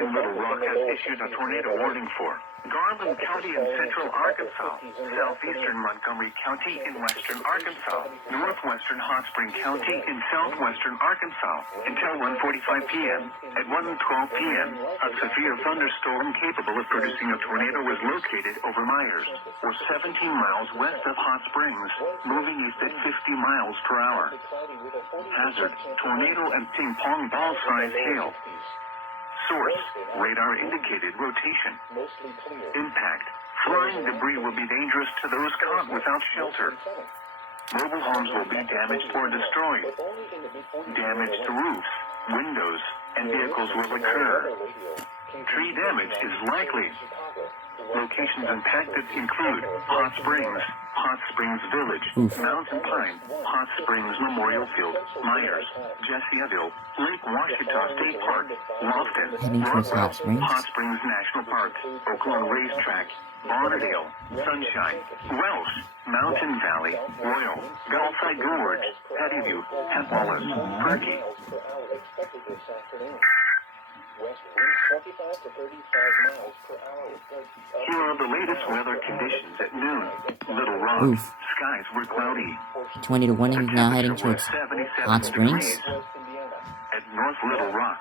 in Little Rock has issued a tornado warning for Garland County in central Arkansas, southeastern Montgomery County in western Arkansas, northwestern Hot Spring County in southwestern Arkansas. Until 1:45 p.m. At 1:12 p.m., a severe thunderstorm capable of producing a tornado was located over Myers, or 17 miles west of Hot Springs, moving east at 50 miles per hour. Hazard, tornado and ping pong ball size hail. Source, radar indicated rotation. Impact, flying debris will be dangerous to those caught without shelter. Mobile homes will be damaged or destroyed. Damage to roofs, windows, and vehicles will occur. Tree damage is likely. Locations impacted include Hot Springs Village, Mountain Pine, Hot Springs Memorial Field, Myers, Jessiaville, Lake Washita State Park, Lofton, Heading towards Hot Springs. Hot Springs National Park, Oaklawn Racetrack, Bonnerdale, Sunshine, Welsh, Mountain Valley, Royal, Gulfside Gorge, Petty View, Hepwallace, Perky. West winds 25 to 35 miles per hour. Here are the latest weather conditions at noon. Little Rock, Oof. skies were cloudy. 20 to 1 is now heading towards Hot Springs. At North Little Rock,